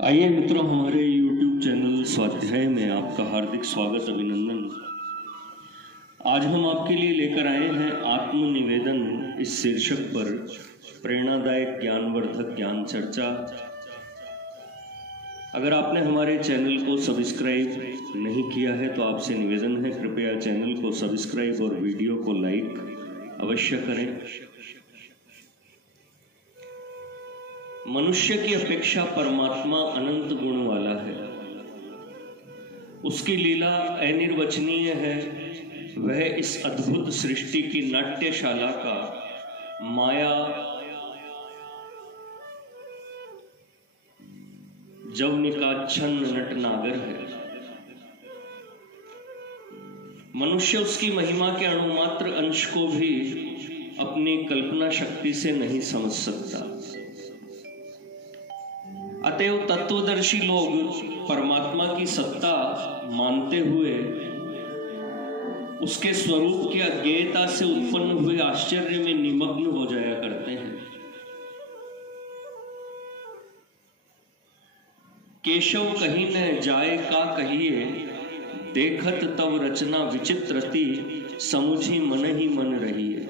आइए मित्रों, हमारे YouTube चैनल स्वाध्याय में आपका हार्दिक स्वागत अभिनंदन। आज हम आपके लिए लेकर आए हैं आत्मनिवेदन इस शीर्षक पर प्रेरणादायक ज्ञानवर्धक ज्ञान चर्चा। अगर आपने हमारे चैनल को सब्सक्राइब नहीं किया है तो आपसे निवेदन है, कृपया चैनल को सब्सक्राइब और वीडियो को लाइक अवश्य करें। मनुष्य की अपेक्षा परमात्मा अनंत गुण वाला है। उसकी लीला अनिर्वचनीय है। वह इस अद्भुत सृष्टि की नाट्यशाला का माया जवनिकाच्छन्न नटनागर है। मनुष्य उसकी महिमा के अणुमात्र अंश को भी अपनी कल्पना शक्ति से नहीं समझ सकता। अतएव तत्वदर्शी लोग परमात्मा की सत्ता मानते हुए उसके स्वरूप की अज्ञेयता से उत्पन्न हुए आश्चर्य में निमग्न हो जाया करते हैं। केशव कहीं न जाए का कहिए, देखत तव रचना विचित्रति, समुझी मन ही मन रही है।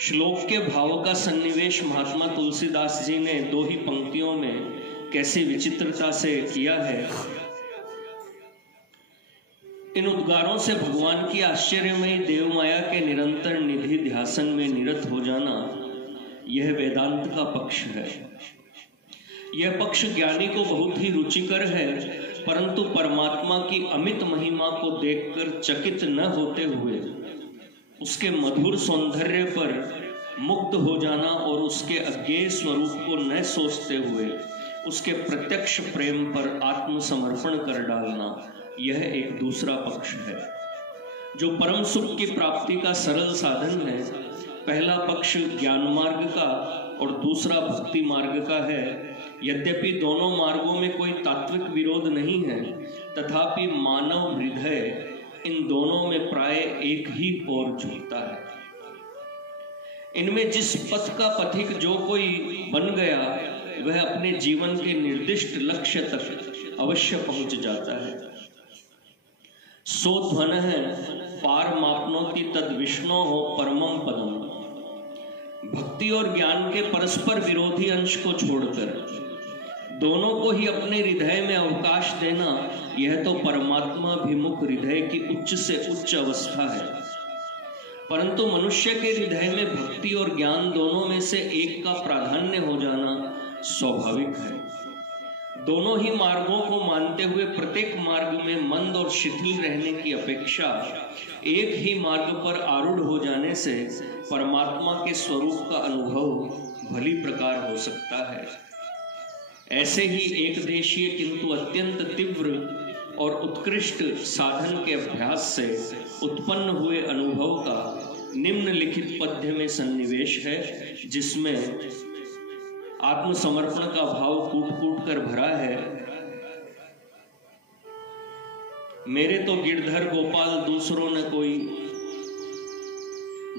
श्लोक के भाव का सन्निवेश महात्मा तुलसीदास जी ने दो ही पंक्तियों में कैसे विचित्रता से किया है। इन उद्गारों से भगवान की आश्चर्यमयी देवमाया के निरंतर निधि ध्यासन में निरत हो जाना, यह वेदांत का पक्ष है। यह पक्ष ज्ञानी को बहुत ही रुचिकर है, परंतु परमात्मा की अमित महिमा को देखकर चकित न होते हुए उसके मधुर सौंदर्य पर मुग्ध हो जाना और उसके अज्ञेय स्वरूप को न सोचते हुए उसके प्रत्यक्ष प्रेम पर आत्मसमर्पण कर डालना, यह एक दूसरा पक्ष है जो परम सुख की प्राप्ति का सरल साधन है। पहला पक्ष ज्ञान मार्ग का और दूसरा भक्ति मार्ग का है। यद्यपि दोनों मार्गों में कोई तात्विक विरोध नहीं है, तथापि मानव हृदय इन दोनों में प्राय एक ही ओर झुकता है। इनमें जिस पथ का पथिक जो कोई बन गया, वह अपने जीवन के निर्दिष्ट लक्ष्य तक अवश्य पहुंच जाता है। सो ध्वन है पार मापनोति तद विष्णो हो परमम पदम। भक्ति और ज्ञान के परस्पर विरोधी अंश को छोड़कर दोनों को ही अपने हृदय में अवकाश देना, यह तो परमात्माभिमुख हृदय की उच्च से उच्च अवस्था है। परंतु मनुष्य के हृदय में भक्ति और ज्ञान दोनों में से एक का प्राधान्य हो जाना स्वाभाविक है। दोनों ही मार्गों को मानते हुए प्रत्येक मार्ग में मंद और शिथिल रहने की अपेक्षा एक ही मार्ग पर आरूढ़ हो जाने से परमात्मा के स्वरूप का अनुभव भली प्रकार हो सकता है। ऐसे ही एक देशीय किंतु अत्यंत तीव्र और उत्कृष्ट साधन के अभ्यास से उत्पन्न हुए अनुभव का निम्नलिखित पद्य में सन्निवेश है, जिसमें आत्मसमर्पण का भाव कूट कूट कर भरा है। मेरे तो गिरधर गोपाल दूसरों न कोई,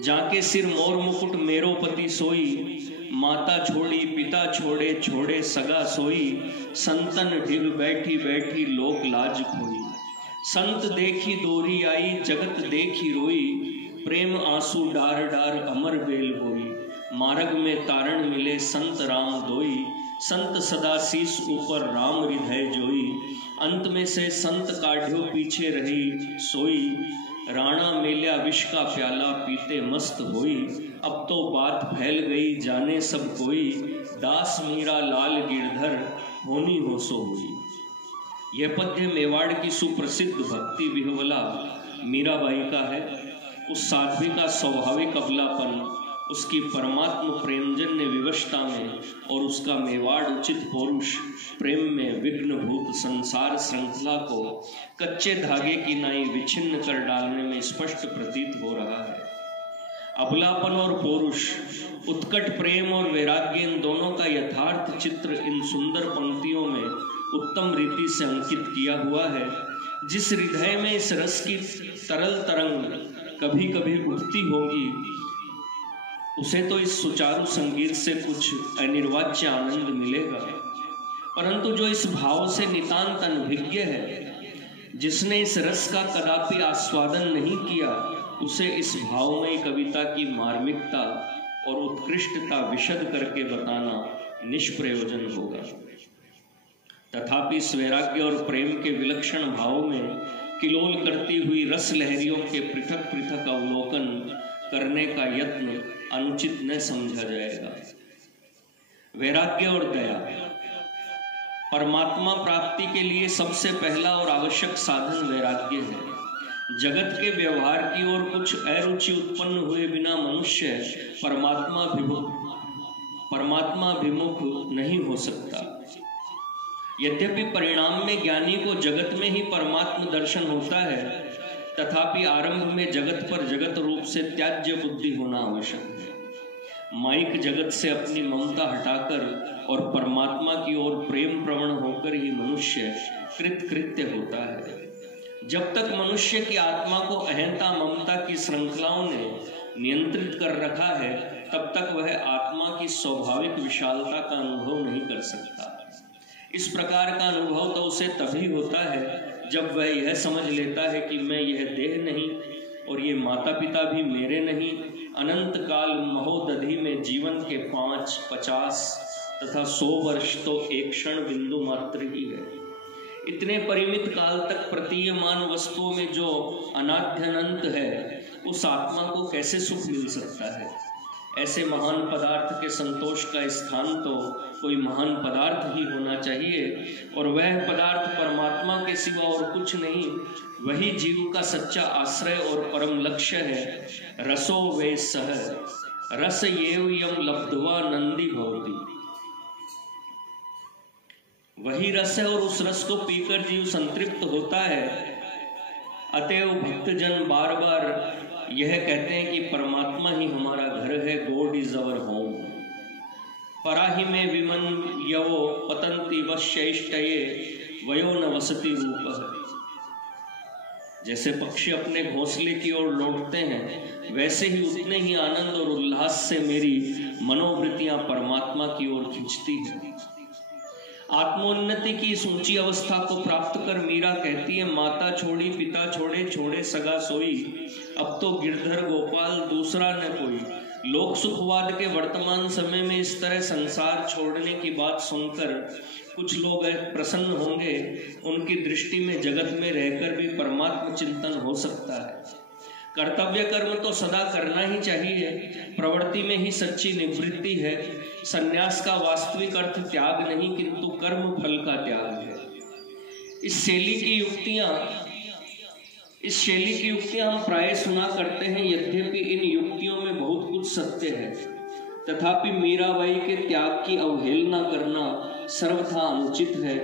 जाके सिर मोर मुकुट मेरो पति सोई। माता छोड़ी पिता छोड़े छोड़े सगा सोई, संतन ढिग बैठी बैठी लोक लाज खोई। संत देखी दोरी आई जगत देखी रोई, प्रेम आंसू डार डार अमर बेल होई। मार्ग में तारण मिले संत राम दोई, संत सदा शीस ऊपर राम हृदय जोई। अंत में से संत काढ़्यो पीछे रही सोई, राणा मेल्या विष का प्याला पीते मस्त होई। अब तो बात फैल गई जाने सब कोई, दास मीरा लाल गिरधर होनी हो सो हुई। यह पद्य मेवाड़ की सुप्रसिद्ध भक्ति विह्वला मीराबाई का है। उस साध्वी का स्वाभाविक अबलापन, उसकी परमात्म प्रेमजन्य विवशता में और उसका मेवाड़ उचित पौरुष प्रेम में विघ्नभूत संसार श्रृंखला को कच्चे धागे की नाई विच्छिन्न कर डालने में स्पष्ट प्रतीत हो रहा है। अबलापन और पौरुष, उत्कट प्रेम और वैराग्य, इन दोनों का यथार्थ चित्र इन सुंदर पंक्तियों में उत्तम रीति से अंकित किया हुआ है। जिस हृदय में इस रस की तरल तरंग कभी कभी उठती होगी, उसे तो इस सुचारू संगीत से कुछ अनिर्वाच्य आनंद मिलेगा, परंतु जो इस भाव से नितांत अनभिज्ञ है, जिसने इस रस का कदापि आस्वादन नहीं किया, उसे इस भावमयी कविता की मार्मिकता और उत्कृष्टता विशद करके बताना निष्प्रयोजन होगा। तथापि इस वैराग्य और प्रेम के विलक्षण भाव में किलोल करती हुई रस लहरियों के पृथक पृथक अवलोकन करने का यत्न अनुचित न समझा जाएगा। वैराग्य और दया परमात्मा प्राप्ति के लिए सबसे पहला और आवश्यक साधन वैराग्य है। जगत के व्यवहार की ओर कुछ अरुचि उत्पन्न हुए बिना मनुष्य परमात्माभिमुख नहीं हो सकता। यद्यपि परिणाम में ज्ञानी को जगत में ही परमात्म दर्शन होता है, तथापि आरंभ में जगत पर जगत रूप से त्याज्य बुद्धि होना आवश्यक है। माइक जगत से अपनी ममता हटाकर और परमात्मा की ओर प्रेम प्रवण होकर ही मनुष्य कृत्य होता है। जब तक मनुष्य की आत्मा को अहंता ममता की श्रृंखलाओं ने नियंत्रित कर रखा है, तब तक वह आत्मा की स्वाभाविक विशालता का अनुभव नहीं कर सकता। इस प्रकार का अनुभव तो उसे तभी होता है जब वह यह समझ लेता है कि मैं यह देह नहीं और ये माता पिता भी मेरे नहीं, अनंत काल महोदधि में जीवन के 5, 50 तथा 100 वर्ष तो एक क्षण बिंदु मात्र ही है। इतने परिमित काल तक प्रतीयमान वस्तुओं में जो अनाद्यनंत है, उस आत्मा को कैसे सुख मिल सकता है? ऐसे महान पदार्थ के संतोष का स्थान तो कोई महान पदार्थ ही होना चाहिए, और वह पदार्थ परमात्मा के सिवा और कुछ नहीं, वही जीव का सच्चा आश्रय और परम लक्ष्य है। रसो वे सह रस येव यम लब्ध्वा नंदी भवति। वही रस है और उस रस को पीकर जीव संतृप्त होता है। अतएव भक्तजन बार बार यह कहते हैं कि परमात्मा ही हमारा घर है, गॉड इज अवर होम। पराहि में विमन यवो पतंति वश्यैष्टये वयो न वसति रूपः। जैसे पक्षी अपने घोंसले की ओर लौटते हैं, वैसे ही उतने ही आनंद और उल्लास से मेरी मनोवृत्तियां परमात्मा की ओर खींचती हैं। आत्मोन्नति की इस ऊंची अवस्था को प्राप्त कर मीरा कहती है, माता छोड़ी पिता छोड़े, छोड़े सगा सोई, अब तो गिरधर गोपाल दूसरा न कोई। लोक सुखवाद के वर्तमान समय में इस तरह संसार छोड़ने की बात सुनकर कुछ लोग प्रसन्न होंगे। उनकी दृष्टि में जगत में रहकर भी परमात्म चिंतन हो सकता है। कर्तव्य कर्म तो सदा करना ही चाहिए, प्रवृत्ति में ही सच्ची निवृत्ति है। संन्यास का वास्तविक अर्थ त्याग नहीं, किंतु कर्म फल का त्याग है। इस शैली की युक्तियां हम प्राय सुना करते हैं। यद्यपि इन युक्तियों में बहुत कुछ सत्य है, तथापि मीराबाई के त्याग की अवहेलना करना सर्वथा अनुचित है।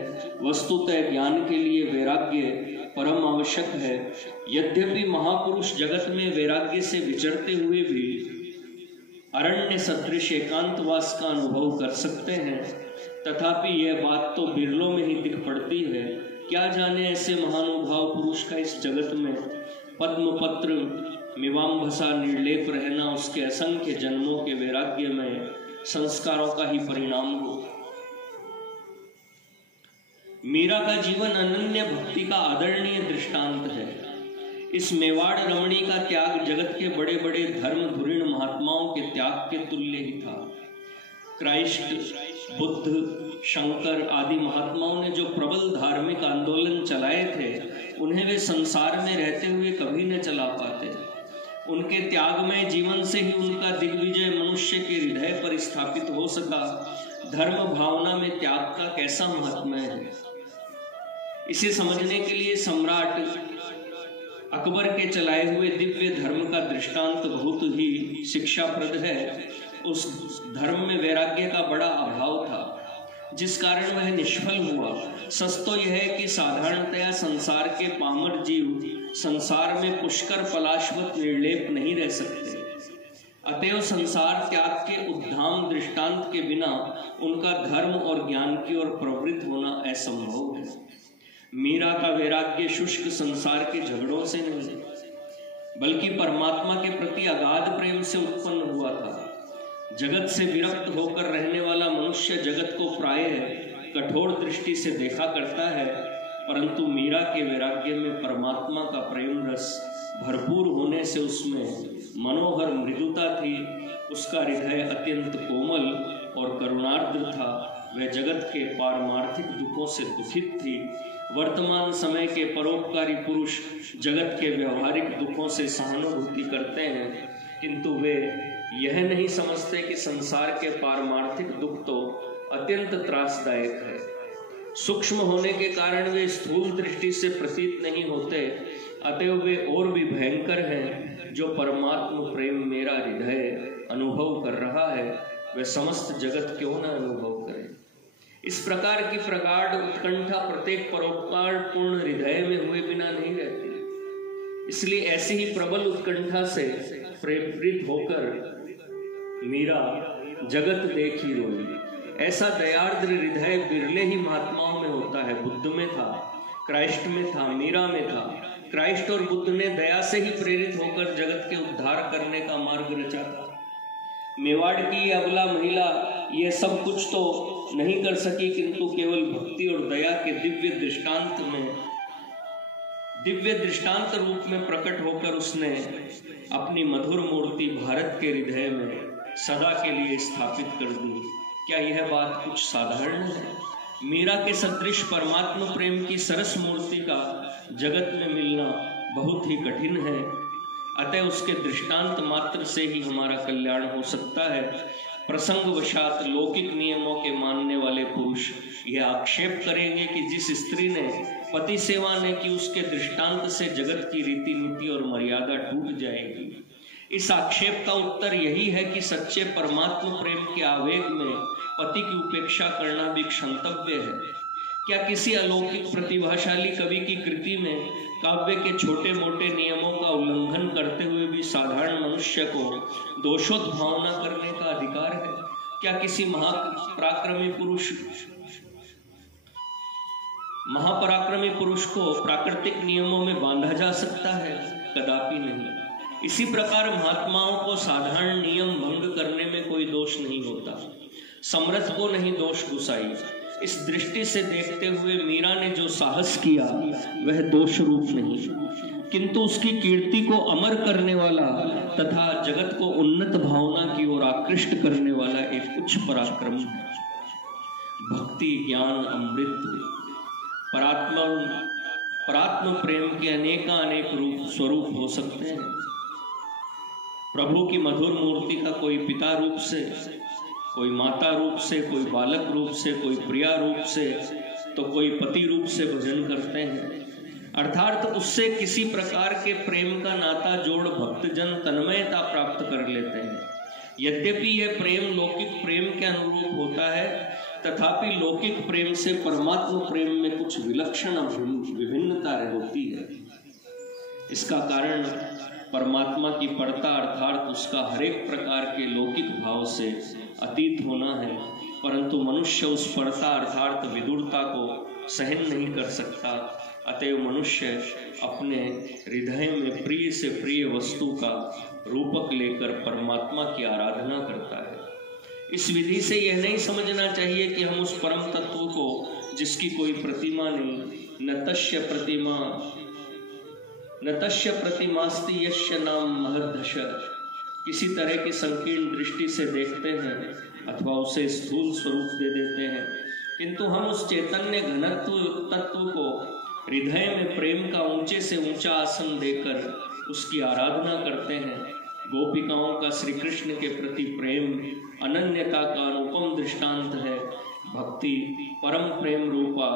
वस्तुतः ज्ञान के लिए वैराग्य परम आवश्यक है। यद्यपि महापुरुष जगत में वैराग्य से विचरते हुए भी अरण्य सदृश एकांतवास का अनुभव कर सकते हैं, तथापि यह बात तो बिरलों में ही दिख पड़ती है। क्या जाने ऐसे महानुभाव पुरुष का इस जगत में पद्मपत्र मीमांसा निर्लेप रहना उसके असंख्य जन्मों के वैराग्य में संस्कारों का ही परिणाम हो। मीरा का जीवन अनन्य भक्ति का आदरणीय दृष्टांत है। इस मेवाड़ रमणी का त्याग जगत के बड़े बड़े धर्म धुरीण महात्माओं के त्याग के तुल्य ही था। क्राइस्ट, बुद्ध, शंकर आदि महात्माओं ने जो प्रबल धार्मिक आंदोलन चलाए थे, उन्हें वे संसार में रहते हुए कभी न चला पाते। उनके त्यागमय जीवन से ही उनका दिग्विजय मनुष्य के हृदय पर स्थापित हो सका। धर्म भावना में त्याग का कैसा महात्म्य है, इसे समझने के लिए सम्राट अकबर के चलाए हुए दिव्य धर्म का दृष्टांत बहुत ही शिक्षाप्रद है। उस धर्म में वैराग्य का बड़ा अभाव था, जिस कारण वह निष्फल हुआ। सच तो यह है कि साधारणतया संसार के पामर जीव संसार में पुष्कर पलाशवत निर्लेप नहीं रह सकते। अतएव संसार त्याग के उद्धाम दृष्टांत के बिना उनका धर्म और ज्ञान की ओर प्रवृत्त होना असंभव है। मीरा का वैराग्य शुष्क संसार के झगड़ों से नहीं, बल्कि परमात्मा के प्रति अगाध प्रेम से उत्पन्न हुआ था। जगत से विरक्त होकर रहने वाला मनुष्य जगत को प्रायः कठोर दृष्टि से देखा करता है, परंतु मीरा के वैराग्य में परमात्मा का प्रेम रस भरपूर होने से उसमें मनोहर मृदुता थी। उसका हृदय अत्यंत कोमल और करुणार्द्र था। वह जगत के पारमार्थिक दुखों से दुखित थी। वर्तमान समय के परोपकारी पुरुष जगत के व्यवहारिक दुखों से सहानुभूति करते हैं, किंतु वे यह नहीं समझते कि संसार के पारमार्थिक दुख तो अत्यंत त्रासदायक है। सूक्ष्म होने के कारण वे स्थूल दृष्टि से प्रतीत नहीं होते, अतएव वे और भी भयंकर हैं। जो परमात्मा प्रेम मेरा हृदय अनुभव कर रहा है, वह समस्त जगत क्यों न अनुभव करे। इस प्रकार की प्रगाढ़ उत्कंठा प्रत्येक परोपकार पूर्ण हृदय में हुए बिना नहीं रहती। इसलिए ऐसी ही प्रबल उत्कंठा से प्रेरित होकर मीरा जगत देखी रोई। ऐसा दयार्द्र हृदय बिरले ही महात्माओं में होता है। बुद्ध में था, क्राइस्ट में था, मीरा में था। क्राइस्ट और बुद्ध ने दया से ही प्रेरित होकर जगत के उद्धार करने का मार्ग रचा था। मेवाड़ की अबला महिला यह सब कुछ तो नहीं कर सकी, किंतु केवल भक्ति और दया के दिव्य दृष्टांत रूप में प्रकट होकर उसने अपनी मधुर मूर्ति भारत के हृदय में सदा के लिए स्थापित कर दी। क्या यह बात कुछ साधारण है? मीरा के सदृश परमात्मा प्रेम की सरस मूर्ति का जगत में मिलना बहुत ही कठिन है। अतः उसके दृष्टांत मात्र से ही हमारा कल्याण हो सकता है। प्रसंगवशात लौकिक नियमों के मानने वाले पुरुष यह आक्षेप करेंगे कि जिस स्त्री ने पति सेवा ने की, उसके दृष्टांत से जगत की रीति नीति और मर्यादा टूट जाएगी। इस आक्षेप का उत्तर यही है कि सच्चे परमात्मा प्रेम के आवेग में पति की उपेक्षा करना भी क्षंतव्य है। क्या किसी अलौकिक प्रतिभाशाली कवि की कृति में काव्य के छोटे मोटे नियमों का उल्लंघन करते हुए भी साधारण मनुष्य को दोषोद्भावना करने का अधिकार है? क्या किसी महापराक्रमी पुरुष को प्राकृतिक नियमों में बांधा जा सकता है? कदापि नहीं। इसी प्रकार महात्माओं को साधारण नियम भंग करने में कोई दोष नहीं होता। समर्थ को नहीं दोष गुसाई। इस दृष्टि से देखते हुए मीरा ने जो साहस किया वह दोष रूप नहीं, किंतु उसकी कीर्ति को अमर करने वाला तथा जगत को उन्नत भावना की ओर आकृष्ट करने वाला एक उच्च पराक्रम है। भक्ति, ज्ञान, अमृत, परात्म प्रेम के अनेक रूप स्वरूप हो सकते हैं। प्रभु की मधुर मूर्ति का कोई पिता रूप से, कोई माता रूप से, कोई बालक रूप से, कोई प्रिया रूप से, तो कोई पति रूप से भजन करते हैं। अर्थात उससे किसी प्रकार के प्रेम का नाता जोड़ भक्तजन तन्मयता प्राप्त कर लेते हैं। यद्यपि यह प्रेम लौकिक प्रेम के अनुरूप होता है, तथापि लौकिक प्रेम से परमात्मा प्रेम में कुछ विलक्षण विभिन्नता होती है। इसका कारण परमात्मा की परता अर्थात उसका हरेक प्रकार के लौकिक भाव से अतीत होना है, परंतु मनुष्य उस परता अर्थात विदुरता को सहन नहीं कर सकता। अतएव मनुष्य अपने हृदय में प्रिय से प्रिय वस्तु का रूपक लेकर परमात्मा की आराधना करता है। इस विधि से यह नहीं समझना चाहिए कि हम उस परम तत्व को, जिसकी कोई प्रतिमा नहीं, न तस्य प्रतिमास्ति यस्य नाम महर्दश, किसी तरह की संकीर्ण दृष्टि से देखते हैं अथवा उसे स्थूल स्वरूप दे देते हैं, किंतु हम उस चैतन्य घनत्व तत्व को हृदय में प्रेम का ऊंचे से ऊंचा आसन देकर उसकी आराधना करते हैं। गोपिकाओं का श्री कृष्ण के प्रति प्रेम अनन्यता का अनुपम दृष्टांत है। भक्ति परम प्रेम रूपा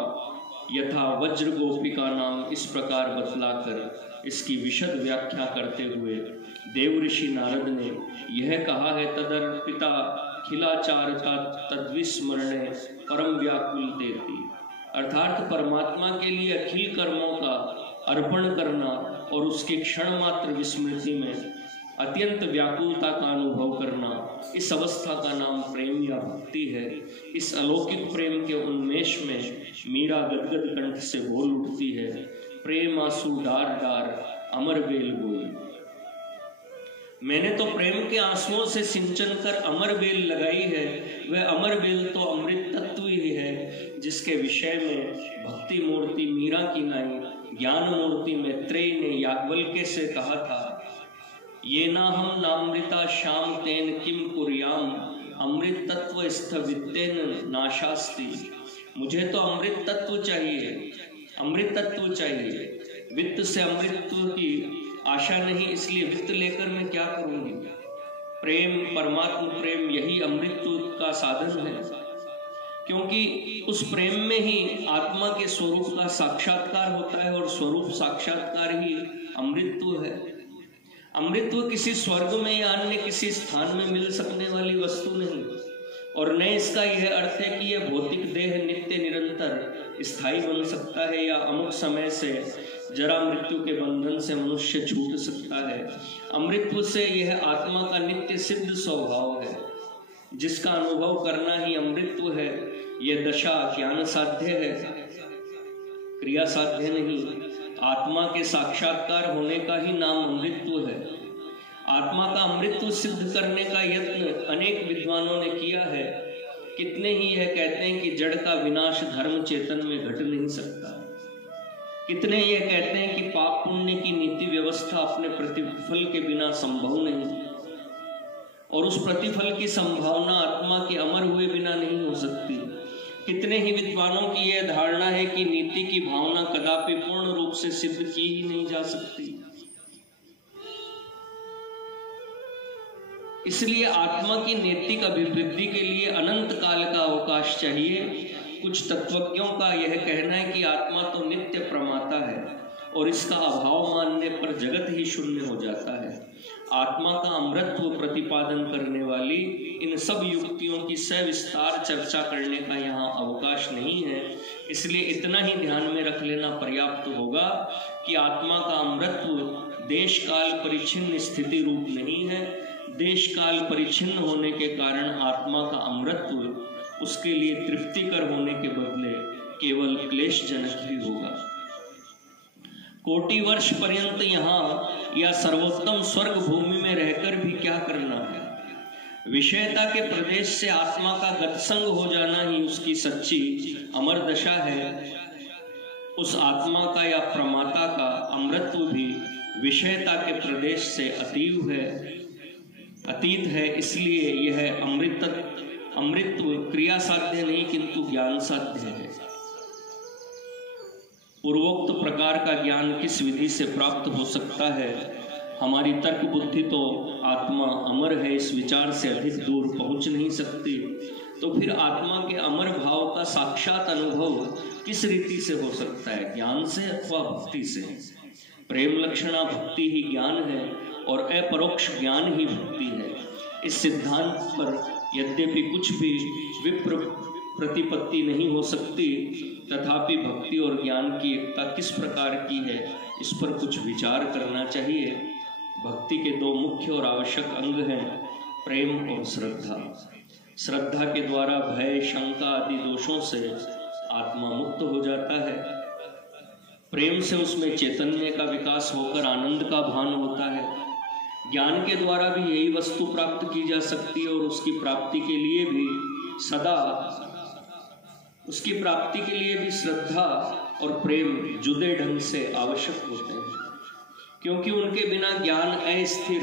यथा वज्र गोपिका नाम, इस प्रकार बतलाकर इसकी विशद व्याख्या करते हुए देव ऋषि नारद ने यह कहा है, तदर्पिता खिलाचारता तद्विस्मरणे परम व्याकुल देती। अर्थात परमात्मा के लिए अखिल कर्मों का अर्पण करना और उसके क्षण मात्र विस्मृति में अत्यंत व्याकुलता का अनुभव करना, इस अवस्था का नाम प्रेम या भक्ति है। इस अलौकिक प्रेम के उन्मेष में मीरा गदगद कंठ से बोल उठती है, प्रेम आंसू डार डार अमर बेल बोई। मैंने तो प्रेम के आंसुओं से सिंचन कर अमर बेल लगाई है, वह अमर बेल तो अमृत तत्व ही है, जिसके विषय में भक्ति मूर्ति मीरा की नाई, ज्ञान मूर्ति मैत्रेयी ने याज्ञवल्क्य से कहा था, ये ना हम नामृता श्याम तेन किम कुर्याम, अमृत तत्व स्थवितेन नाशास्ति। मुझे तो अमृत तत्व चाहिए, अमृत तत्व चाहिए, वित्त से अमृतत्व की आशा नहीं, इसलिए वित्त लेकर मैं क्या करूंगी। प्रेम, परमात्मा प्रेम, यही अमृतत्व का साधन है, क्योंकि उस प्रेम में ही आत्मा के स्वरूप का साक्षात्कार होता है, और स्वरूप साक्षात्कार ही अमृतत्व है। अमृतत्व किसी स्वर्ग में या अन्य किसी स्थान में मिल सकने वाली वस्तु नहीं, और न इसका यह अर्थ है कि यह भौतिक देह नित्य निरंतर स्थायी बन सकता है, या अमुक समय से जरा मृत्यु के बंधन से मनुष्य छूट सकता है। अमृतत्व से यह आत्मा का नित्य सिद्ध स्वभाव है, जिसका अनुभव करना ही अमृतत्व है। यह दशा ज्ञान साध्य है, क्रिया साध्य नहीं। आत्मा के साक्षात्कार होने का ही नाम अमृतत्व है। आत्मा का अमृतत्व सिद्ध करने का यत्न अनेक विद्वानों ने किया है। कितने ही यह कहते हैं कि जड़ का विनाश धर्म चेतन में घट नहीं सकता। कितने यह कहते हैं कि पाप पुण्य की नीति व्यवस्था अपने प्रतिफल के बिना संभव नहीं, और उस प्रतिफल की संभावना आत्मा के अमर हुए बिना नहीं हो सकती। कितने ही विद्वानों की यह धारणा है कि नीति की भावना कदापि पूर्ण रूप से सिद्ध की ही नहीं जा सकती। इसलिए आत्मा की नैतिक अभिवृद्धि के लिए अनंत काल का अवकाश चाहिए। कुछ तत्वज्ञों का यह कहना है कि आत्मा तो नित्य प्रमाता है, और इसका अभाव मानने पर जगत ही शून्य हो जाता है। आत्मा का अमृतत्व प्रतिपादन करने वाली इन सब युक्तियों की सविस्तार चर्चा करने का यहाँ अवकाश नहीं है। इसलिए इतना ही ध्यान में रख लेना पर्याप्त होगा कि आत्मा का अमृतत्व देश काल परिच्छिन्न स्थिति रूप नहीं है। देश काल परिच्छिन्न होने के कारण आत्मा का अमृतत्व उसके लिए तृप्तिकर होने के बदले केवल क्लेशजनक ही होगा। कोटि वर्ष पर्यंत यहाँ या सर्वोत्तम स्वर्ग भूमि में रहकर भी क्या करना है। विषयता के प्रदेश से आत्मा का गतसंग हो जाना ही उसकी सच्ची अमर दशा है। उस आत्मा का या प्रमाता का अमृतत्व भी विषयता के प्रदेश से अतीत है। इसलिए यह अमृतत्व क्रिया साध्य नहीं किंतु ज्ञान साध्य है। पूर्वोक्त प्रकार का ज्ञान किस विधि से प्राप्त हो सकता है। हमारी तर्क बुद्धि तो आत्मा अमर है इस विचार से अधिक दूर पहुंच नहीं सकती। तो फिर आत्मा के अमर भाव का साक्षात अनुभव किस रीति से हो सकता है, ज्ञान से अथवा भक्ति से। प्रेम लक्षणा भक्ति ही ज्ञान है और अपरोक्ष ज्ञान ही भक्ति है। इस सिद्धांत पर यद्यपि कुछ भी विप्र प्रतिपत्ति नहीं हो सकती, तथापि भक्ति और ज्ञान की एकता किस प्रकार की है इस पर कुछ विचार करना चाहिए। भक्ति के दो मुख्य और आवश्यक अंग हैं, प्रेम और श्रद्धा। श्रद्धा के द्वारा भय, शंका आदि दोषों से आत्मा मुक्त हो जाता है। प्रेम से उसमें चैतन्य का विकास होकर आनंद का भान होता है। ज्ञान के द्वारा भी यही वस्तु प्राप्त की जा सकती है और उसकी प्राप्ति के लिए भी श्रद्धा और प्रेम जुदे ढंग से आवश्यक होते हैं, क्योंकि उनके बिना ज्ञान अस्थिर,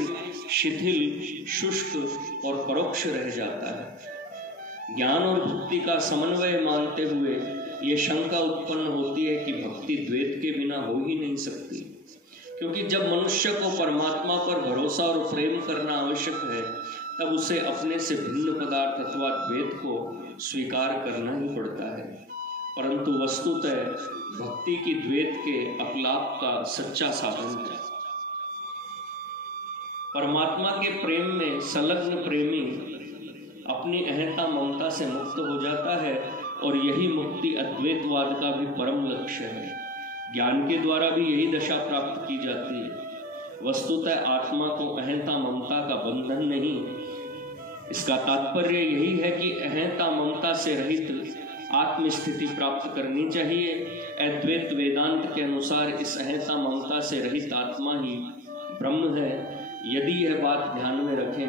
शिथिल, शुष्क और परोक्ष रह जाता है। ज्ञान और भक्ति का समन्वय मानते हुए ये शंका उत्पन्न होती है कि भक्ति द्वैत के बिना हो ही नहीं सकती, क्योंकि जब मनुष्य को परमात्मा पर भरोसा और प्रेम करना आवश्यक है, तब उसे अपने से भिन्न पदार्थ अथवा द्वैत को स्वीकार करना ही पड़ता है। परंतु वस्तुतः भक्ति की द्वैत के अपलाप का सच्चा साधन है। परमात्मा के प्रेम में संलग्न प्रेमी अपनी अहंता ममता से मुक्त हो जाता है, और यही मुक्ति अद्वैतवाद का भी परम लक्ष्य है। ज्ञान के द्वारा भी यही दशा प्राप्त की जाती है। वस्तुतः आत्मा को अहंता ममता का बंधन नहीं, इसका तात्पर्य यही है कि अहंता ममता से रहित आत्म स्थिति प्राप्त करनी चाहिए। अद्वैत वेदांत के अनुसार इस अहंता ममता से रहित आत्मा ही ब्रह्म है। यदि यह बात ध्यान में रखें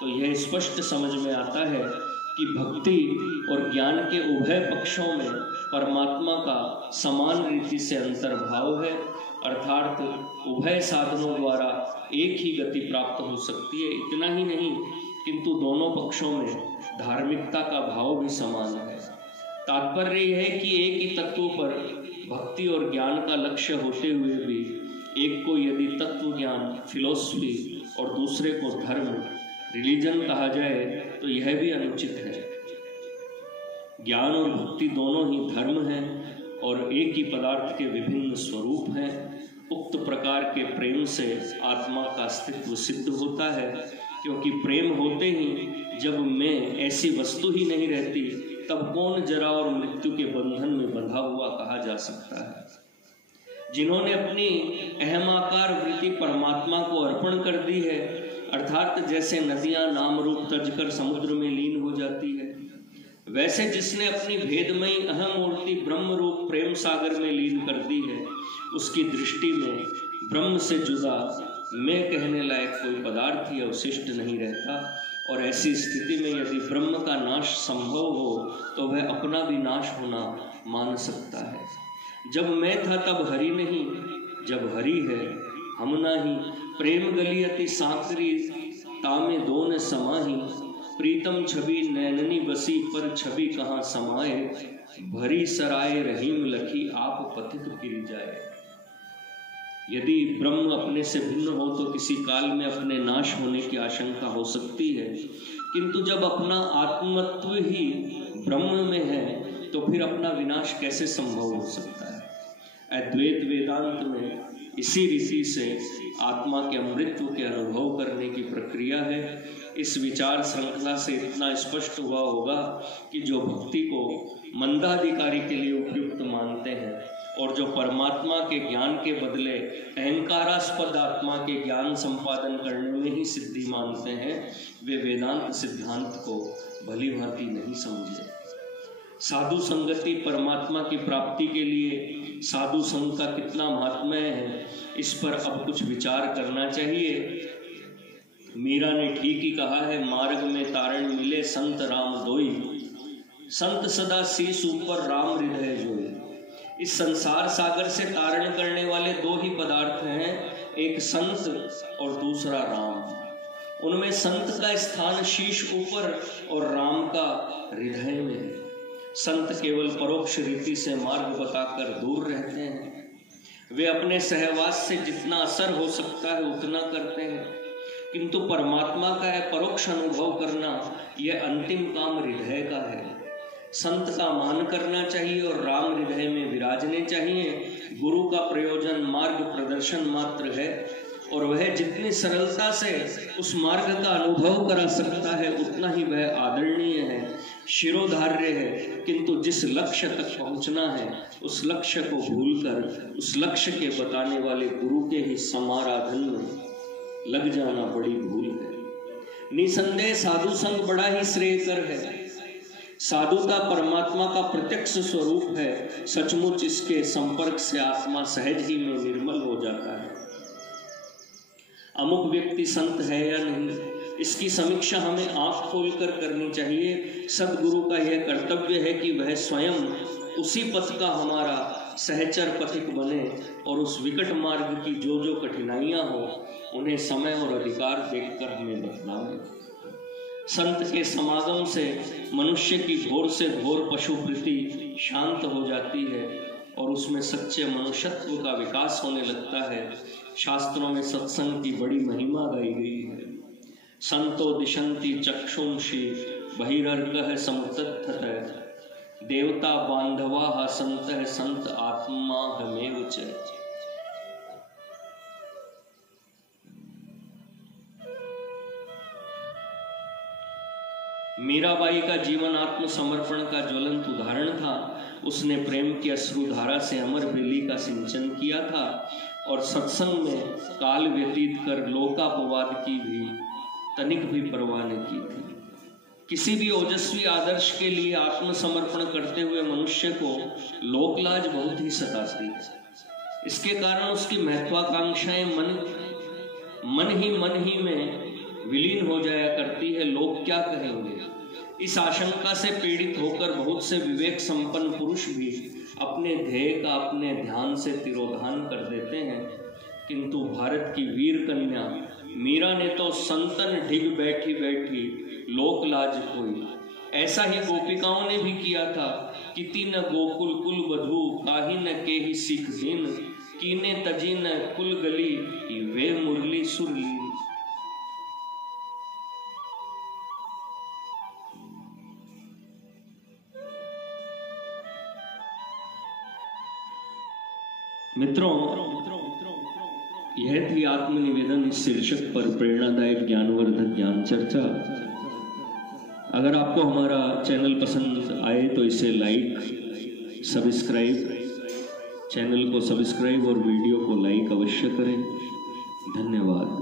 तो यह स्पष्ट समझ में आता है कि भक्ति और ज्ञान के उभय पक्षों में परमात्मा का समान रीति से अंतर्भाव है, अर्थात उभय साधनों द्वारा एक ही गति प्राप्त हो सकती है। इतना ही नहीं किंतु दोनों पक्षों में धार्मिकता का भाव भी समान है। तात्पर्य यह है कि एक ही तत्व पर भक्ति और ज्ञान का लक्ष्य होते हुए भी एक को यदि तत्व ज्ञान फिलॉसफी और दूसरे को धर्म रिलीजन कहा जाए तो यह भी अनुचित है। ज्ञान और भक्ति दोनों ही धर्म हैं और एक ही पदार्थ के विभिन्न स्वरूप हैं। उक्त प्रकार के प्रेम से आत्मा का अस्तित्व सिद्ध होता है, क्योंकि प्रेम होते ही जब मैं ऐसी वस्तु ही नहीं रहती तब कौन जरा और मृत्यु के बंधन में बंधा हुआ कहा जा सकता है। जिन्होंने अपनी अहमाकार वृत्ति परमात्मा को अर्पण कर दी है, अर्थात जैसे नदियां नाम रूप तजकर समुद्र में लीन हो जाती है, वैसे जिसने अपनी भेदमयी अहम मूर्ति ब्रह्म रूप प्रेम सागर में लीन कर दी है, उसकी दृष्टि में ब्रह्म से जुदा मैं कहने लायक कोई पदार्थ ही अवशिष्ट नहीं रहता। और ऐसी स्थिति में यदि ब्रह्म का नाश संभव हो तो वह अपना भी नाश होना मान सकता है। जब मैं था तब हरि नहीं, जब हरि है हम नाही। प्रेम गली अति सांकरी तामे दोन समाही, प्रीतम छवि नैननी बसी पर छवि कहाँ समाए, भरी सराय रहीम लखी आप पथिक गिर जाए। यदि ब्रह्म अपने से भिन्न हो तो किसी काल में अपने नाश होने की आशंका हो सकती है, किंतु जब अपना आत्मत्व ही ब्रह्म में है तो फिर अपना विनाश कैसे संभव हो सकता है। अद्वैत वेदांत में इसी रीति से आत्मा के अमृतत्व के अनुभव करने की प्रक्रिया है। इस विचार श्रृंखला से इतना स्पष्ट हुआ होगा कि जो भक्ति को मंदाधिकारी के लिए उपयुक्त मानते हैं और जो परमात्मा के ज्ञान के बदले अहंकारास्पद आत्मा के ज्ञान संपादन करने में ही सिद्धि मानते हैं, वे वेदांत सिद्धांत को भली भांति नहीं समझे। साधु संगति परमात्मा की प्राप्ति के लिए साधु संघ का कितना महात्म्य है, इस पर अब कुछ विचार करना चाहिए। मीरा ने ठीक ही कहा है, मार्ग में तारण मिले संत राम दोई, संत सदा शीस ऊपर राम हृदय जोई। इस संसार सागर से तारण करने वाले दो ही पदार्थ हैं, एक संत और दूसरा राम। उनमें संत का स्थान शीश ऊपर और राम का हृदय में है। संत केवल परोक्ष रीति से मार्ग बताकर दूर रहते हैं, वे अपने सहवास से जितना असर हो सकता है उतना करते हैं, किंतु परमात्मा का परोक्ष अनुभव करना यह अंतिम काम हृदय का है। संत का मान करना चाहिए और राम हृदय में विराजने चाहिए। गुरु का प्रयोजन मार्ग प्रदर्शन मात्र है और वह जितनी सरलता से उस मार्ग का अनुभव करा सकता है उतना ही वह आदरणीय है, शिरोधार्य है। किंतु जिस लक्ष्य तक पहुंचना है उस लक्ष्य को भूलकर उस लक्ष्य के बताने वाले गुरु के ही समाराधन में लग जाना बड़ी भूल है। निसंदेह साधु संग बड़ा ही श्रेयकर है। साधुता परमात्मा का प्रत्यक्ष स्वरूप है। सचमुच इसके संपर्क से आत्मा सहज ही में निर्मल हो जाता है। अमुक व्यक्ति संत है या नहीं, इसकी समीक्षा हमें आंख खोलकर करनी चाहिए। सद्गुरु का यह कर्तव्य है कि वह स्वयं उसी पथ का हमारा सहचर पथिक बने और उस विकट मार्ग की जो जो कठिनाइयां हो उन्हें समय और अधिकार देखकर हमें बतलाएं। संत के समागम से मनुष्य की घोर से घोर पशुवृत्ति शांत हो जाती है और उसमें सच्चे मनुष्यत्व का विकास होने लगता है। शास्त्रों में सत्संग की बड़ी महिमा गाई गई है। संतो दिशंति चक्षुंषि बहिर्गह समुत्थितः, देवता बांधवा संत संत आत्मा हमेव च। मीराबाई का जीवन आत्मसमर्पण का ज्वलंत उदाहरण था। उसने प्रेम की अश्रुधारा से अमर बेली का सिंचन किया था और सत्संग में काल व्यतीत कर लोकापवाद की भी तनिक भी परवाह नहीं की थी। किसी भी ओजस्वी आदर्श के लिए आत्मसमर्पण करते हुए मनुष्य को लोकलाज बहुत ही सताती है। इसके कारण उसकी महत्वाकांक्षाएं मन मन ही में विलीन हो जाया करती है, लोग क्या कहेंगे। इस आशंका से पीड़ित होकर बहुत से विवेक संपन्न पुरुष भी अपने ध्येय का अपने ध्यान से तिरोधान कर देते हैं, किंतु भारत की वीर कन्या मीरा ने तो संतन ढिग बैठी बैठी लोक लाज खोई। ऐसा ही गोपिकाओं ने भी किया था। किति न गोकुल कुल बधू काहि न के ही सिख दिन, कीने तजी न कुल गली वे मुरली सुरलीन। मित्रों, यह थी आत्मनिवेदन इस शीर्षक पर प्रेरणादायक ज्ञानवर्धक ज्ञान चर्चा। अगर आपको हमारा चैनल पसंद आए तो इसे लाइक, सब्सक्राइब, चैनल को सब्सक्राइब और वीडियो को लाइक अवश्य करें। धन्यवाद।